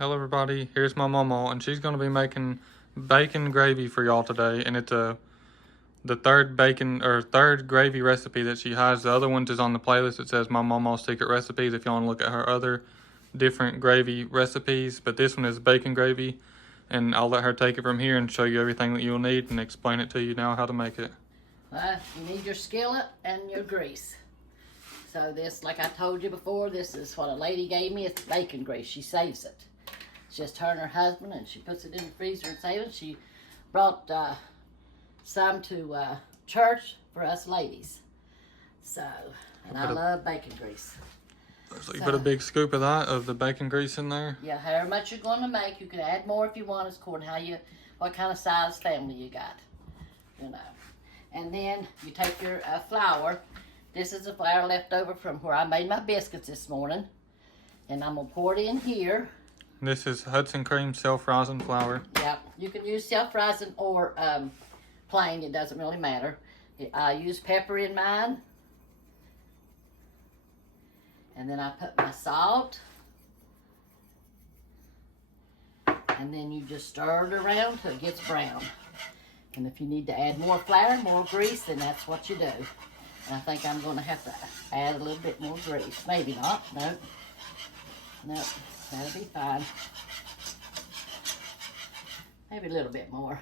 Hello everybody, here's my Mamaw, and she's going to be making bacon gravy for y'all today, and it's the third gravy recipe that she has. The other one is on the playlist. It says My Mamaw's Secret Recipes if you want to look at her other different gravy recipes, but this one is bacon gravy, and I'll let her take it from here and show you everything that you'll need and explain it to you now how to make it. You need your skillet and your grease. So this, like I told you before, this is what a lady gave me. It's bacon grease. She saves it. It's just her and her husband, and she puts it in the freezer and saves it. She brought some to church for us ladies. So, and I love bacon grease. So you put a big scoop of that, of the bacon grease in there? Yeah, however much you're going to make. You can add more if you want. It's according to what kind of size family you got, you know. And then you take your flour. This is the flour left over from where I made my biscuits this morning. And I'm going to pour it in here. This is Hudson Cream self-rising flour. Yep, you can use self-rising or plain. It doesn't really matter. I use pepper in mine. And then I put my salt. And then you just stir it around till it gets brown. And if you need to add more flour, more grease, then that's what you do. And I think I'm going to have to add a little bit more grease. Maybe not. Nope. Nope. That'll be fine. Maybe a little bit more.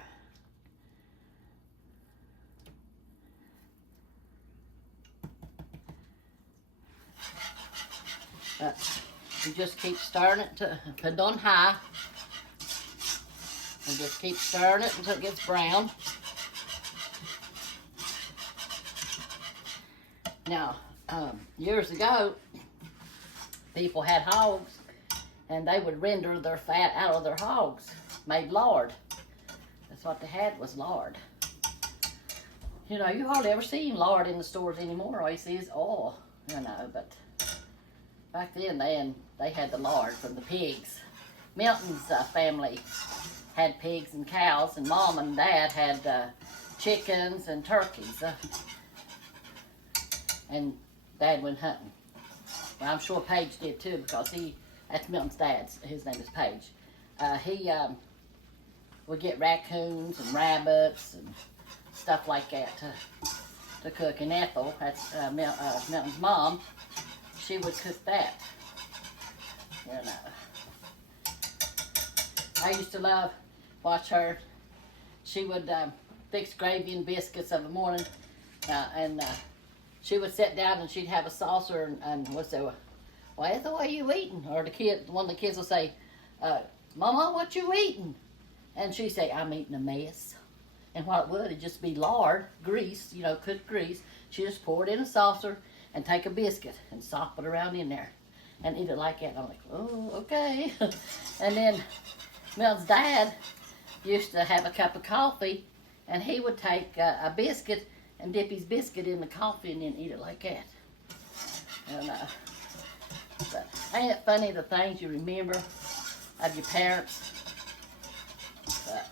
But you just keep stirring it to put it on high. And just keep stirring it until it gets brown. Now, years ago, people had hogs, and they would render their fat out of their hogs, made lard. That's what they had, was lard. You know, you hardly ever see lard in the stores anymore. All you see is oil, you know, but back then they had the lard from the pigs. Milton's family had pigs and cows, and Mom and Dad had chickens and turkeys. And Dad went hunting. Well, I'm sure Paige did too, because that's Milton's dad. His name is Paige. He would get raccoons and rabbits and stuff like that to cook. And Ethel, that's Milton's mom, she would cook that. You know. I used to watch her. She would fix gravy and biscuits of the morning, and she would sit down and she'd have a saucer and would say, "Well, Ethel, what are you eating?" Or one of the kids will say, "Mama, what you eating?" And she'd say, "I'm eating a mess." And what it would, it'd just be lard, grease, you know, cooked grease. She just pour it in a saucer and take a biscuit and sop it around in there and eat it like that. And I'm like, "Oh, okay." And then Mel's dad used to have a cup of coffee, and he would take a biscuit and dip his biscuit in the coffee and then eat it like that. And but ain't it funny the things you remember of your parents? But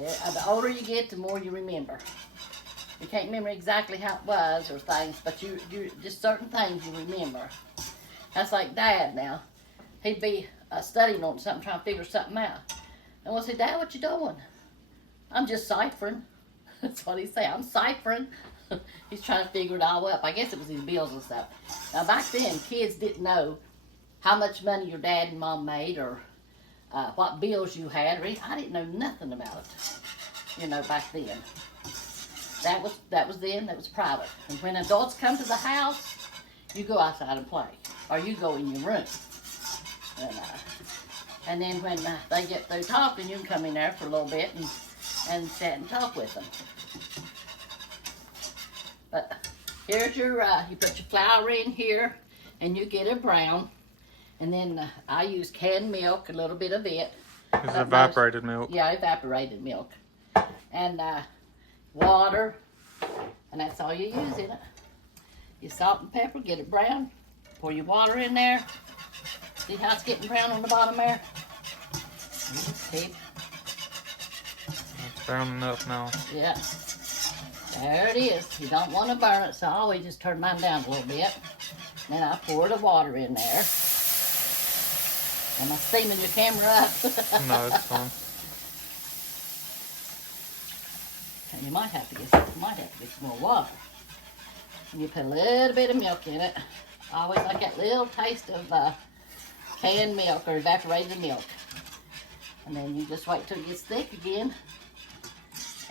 yeah, the older you get, the more you remember. You can't remember exactly how it was or things, but you just certain things you remember. That's like Dad now. He'd be studying on something, trying to figure something out. And we'll say, "Dad, what you doing?" "I'm just ciphering." That's what he'd say. "I'm ciphering." He's trying to figure it all up. I guess it was his bills and stuff. Now, back then, kids didn't know how much money your dad and mom made or what bills you had. I didn't know nothing about it, you know, back then. That was then. That was private. And when adults come to the house, you go outside and play, or you go in your room. And then when they get through talking, you can come in there for a little bit and sit and talk with them. But here's your, you put your flour in here, and you get it brown. And then I use canned milk, a little bit of it. This is evaporated milk. Yeah, evaporated milk. And water, and that's all you use in it. Your salt and pepper, get it brown. Pour your water in there. See how it's getting brown on the bottom there? Keep. It's brown enough now. Yeah. There it is. You don't want to burn it, so I always just turn mine down a little bit. Then I pour the water in there. Am I steaming your camera up? No, it's fine. And you might have to get some more water. And you put a little bit of milk in it. I always like that little taste of canned milk or evaporated milk. And then you just wait till it gets thick again.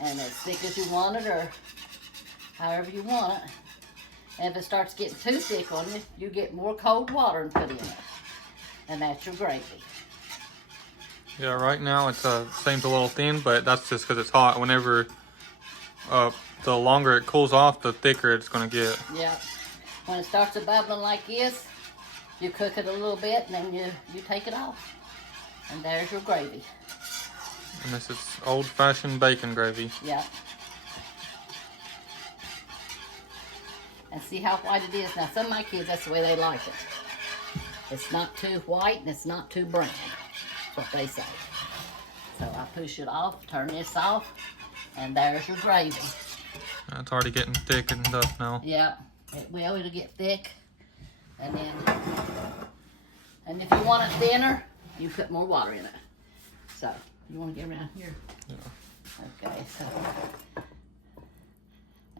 And as thick as you want it or however you want it. And if it starts getting too thick on you, you get more cold water and put in it. And that's your gravy. Yeah, right now it seems a little thin, but that's just because it's hot. Whenever the longer it cools off, the thicker it's going to get. Yeah. When it starts bubbling like this, you cook it a little bit and then you take it off. And there's your gravy. And this is old-fashioned bacon gravy. Yeah. And see how white it is. Now, some of my kids, that's the way they like it. It's not too white and it's not too brown. That's what they say. So I push it off, turn this off, and there's your gravy. It's already getting thick and stuff now. Yeah, it'll get thick. And if you want it thinner, you put more water in it. So, you want to get around here? Yeah. Okay, so,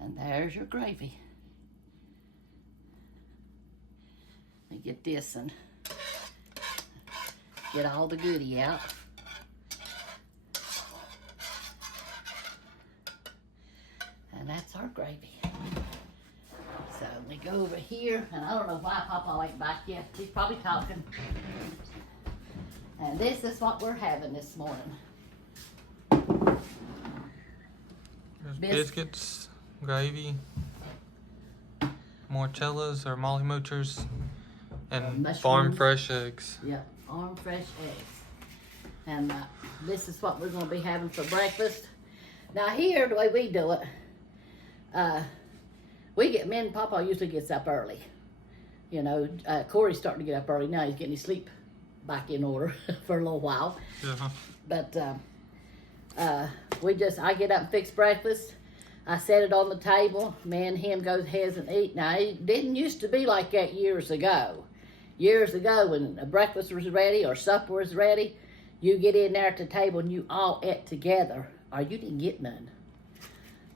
and there's your gravy. Let me get this and get all the goodie out. And that's our gravy. So we go over here, and I don't know why Papa ain't back yet. He's probably talking. And this is what we're having this morning. There's biscuits, gravy, morcellas or molly moochers, and farm fresh eggs. Yeah, farm fresh eggs. And this is what we're going to be having for breakfast. Now here, the way we do it, me and Papa usually gets up early. You know, Corey's starting to get up early now. He's getting his sleep back in order for a little while. Yeah. But I get up and fix breakfast. I set it on the table. Me and him goes ahead and eat. Now, it didn't used to be like that years ago. Years ago, when breakfast was ready or supper was ready, you get in there at the table and you all ate together, or you didn't get none.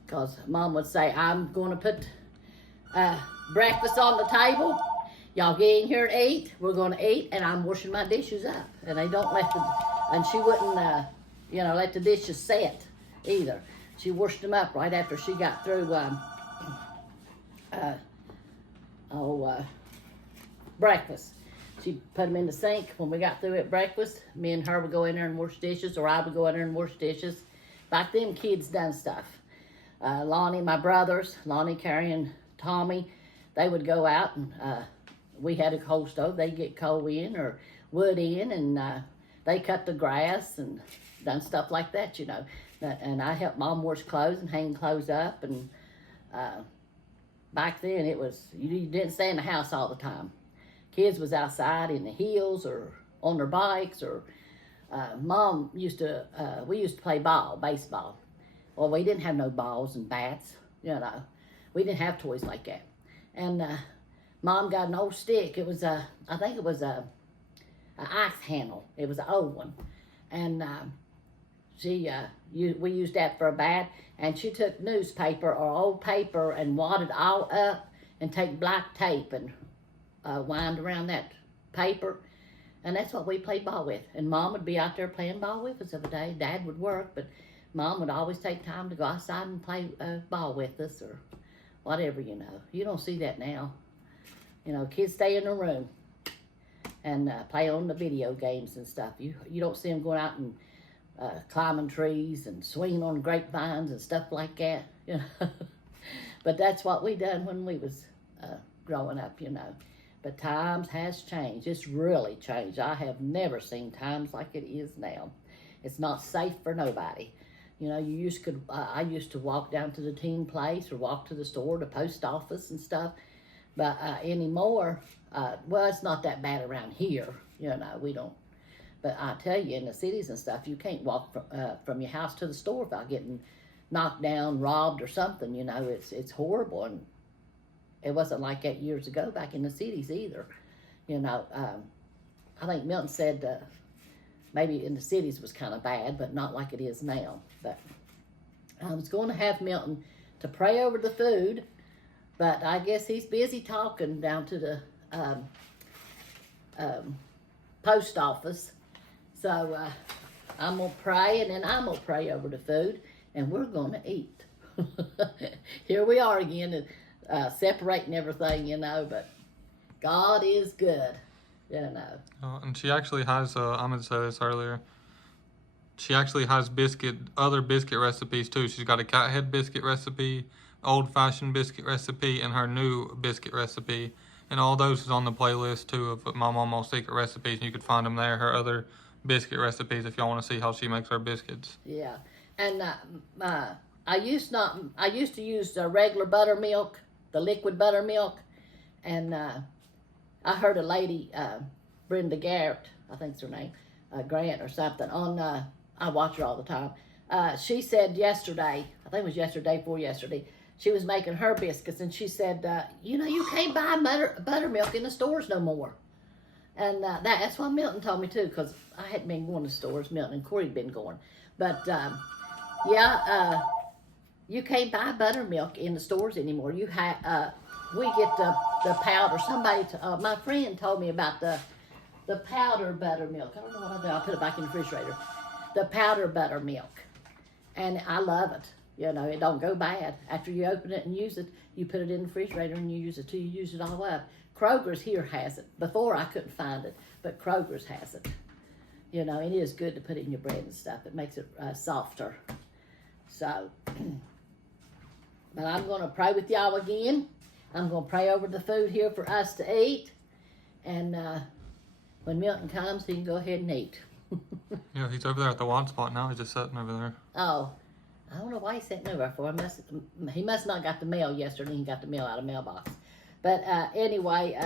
Because Mom would say, I'm going to put breakfast on the table. Y'all get in here and eat. We're going to eat, and I'm washing my dishes up. And they don't let and she wouldn't, let the dishes set either. She washed them up right after she got through breakfast. She put them in the sink. When we got through at breakfast, me and her would go in there and wash dishes, or I would go in there and wash dishes. Back then, kids done stuff. Lonnie, my brothers, Lonnie, Carrie, and Tommy, they would go out and we had a coal stove. They'd get coal in or wood in, and they cut the grass and done stuff like that, you know. And I helped Mom wash clothes and hang clothes up. And back then, it was, you didn't stay in the house all the time. Kids was outside in the hills or on their bikes, or we used to play baseball. Well, we didn't have no balls and bats, you know. We didn't have toys like that. And Mom got an old stick. It was I think it was an axe handle. It was an old one. And we used that for a bat. And she took newspaper or old paper and wad it all up and take black tape and wind around that paper. And that's what we played ball with. And Mom would be out there playing ball with us every day. Dad would work, but Mom would always take time to go outside and play ball with us or whatever, you know. You don't see that now. You know, kids stay in their room and play on the video games and stuff. You don't see them going out and climbing trees and swinging on grapevines and stuff like that, you know. But that's what we done when we was growing up, you know. But times has changed. It's really changed. I have never seen times like it is now. It's not safe for nobody. You know, I used to walk down to the teen place or walk to the store, the post office and stuff. But anymore, it's not that bad around here. You know, we don't. But I tell you, in the cities and stuff, you can't walk from your house to the store without getting knocked down, robbed, or something. You know, it's horrible. And it wasn't like that years ago back in the cities either. You know, I think Milton said maybe in the cities was kind of bad, but not like it is now. But I was going to have Milton to pray over the food, but I guess he's busy talking down to the post office. So I'm going to pray, and then I'm going to pray over the food, and we're going to eat. Here we are again, separating everything, you know, but God is good, you know. And she actually has, I'm going to say this earlier, she actually has other biscuit recipes too. She's got a cat head biscuit recipe, old-fashioned biscuit recipe, and her new biscuit recipe. And all those is on the playlist too of my Mamaw's secret recipes. You could find them there, her other biscuit recipes, if y'all want to see how she makes her biscuits. Yeah, and I used to use the regular buttermilk, the liquid buttermilk, and I heard a lady, Brenda Garrett, I think's her name, Grant or something, on, I watch her all the time. She said yesterday, I think it was yesterday before yesterday, she was making her biscuits, and she said, you know, you can't buy buttermilk in the stores no more. And that's what Milton told me too, because I hadn't been going to stores. Milton and Corey had been going. But yeah, you can't buy buttermilk in the stores anymore. You have we get the powder. My friend told me about the powder buttermilk. I don't know what I do. I'll put it back in the refrigerator. The powder buttermilk, and I love it. You know, it don't go bad. After you open it and use it, you put it in the refrigerator and you use it till you use it all up. Kroger's here has it. Before I couldn't find it, but Kroger's has it. You know, it is good to put it in your bread and stuff. It makes it softer. So, but I'm going to pray with y'all again. I'm going to pray over the food here for us to eat. And when Milton comes, he can go ahead and eat. Yeah, he's over there at the one spot now. He's just sitting over there. Oh, I don't know why he's sitting over for. He must not got the mail yesterday. He got the mail out of the mailbox. But anyway,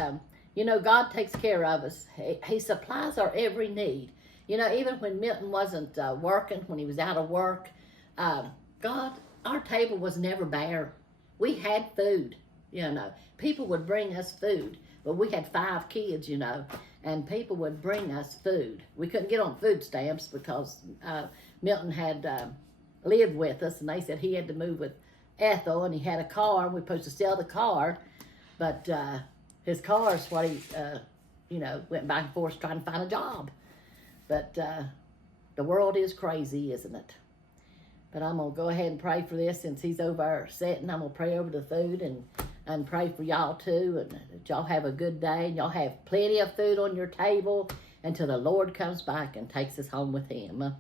you know, God takes care of us. He supplies our every need. You know, even when Milton wasn't working, when he was out of work, God, our table was never bare. We had food, you know. People would bring us food. But we had 5 kids, you know, and people would bring us food. We couldn't get on food stamps because Milton had lived with us, and they said he had to move with Ethel, and he had a car, and we were supposed to sell the car. But his car is what he, you know, went back and forth trying to find a job. But the world is crazy, isn't it? But I'm going to go ahead and pray for this since he's over there sitting. I'm going to pray over the food and pray for y'all too. And that y'all have a good day. And y'all have plenty of food on your table until the Lord comes back and takes us home with him.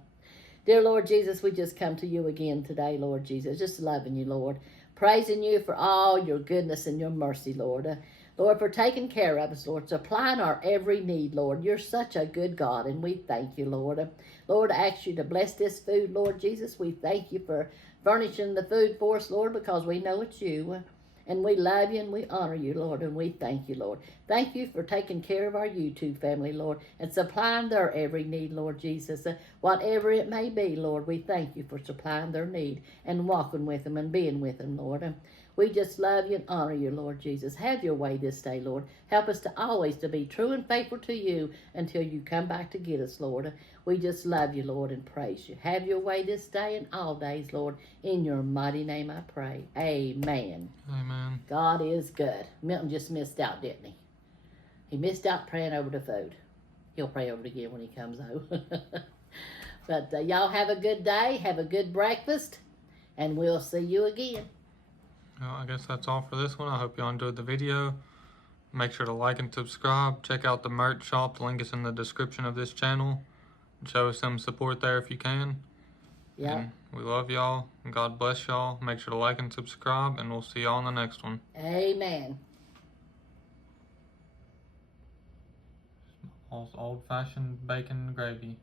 Dear Lord Jesus, we just come to you again today, Lord Jesus. Just loving you, Lord. Praising you for all your goodness and your mercy, Lord. Lord, for taking care of us, Lord, supplying our every need, Lord. You're such a good God, and we thank you, Lord. Lord, I ask you to bless this food, Lord Jesus. We thank you for furnishing the food for us, Lord, because we know it's you. And we love you and we honor you, Lord, and we thank you, Lord. Thank you for taking care of our YouTube family, Lord, and supplying their every need, Lord Jesus. Whatever it may be, Lord, we thank you for supplying their need and walking with them and being with them, Lord. We just love you and honor you, Lord Jesus. Have your way this day, Lord. Help us to always to be true and faithful to you until you come back to get us, Lord. We just love you, Lord, and praise you. Have your way this day and all days, Lord. In your mighty name I pray. Amen. Amen. God is good. Milton just missed out, didn't he? He missed out praying over the food. He'll pray over it again when he comes home. But y'all have a good day. Have a good breakfast. And we'll see you again. Well, I guess that's all for this one. I hope y'all enjoyed the video. Make sure to like and subscribe. Check out the merch shop. The link is in the description of this channel. Show us some support there if you can. Yeah. And we love y'all. God bless y'all. Make sure to like and subscribe, and we'll see y'all in the next one. Amen. Old-fashioned bacon gravy.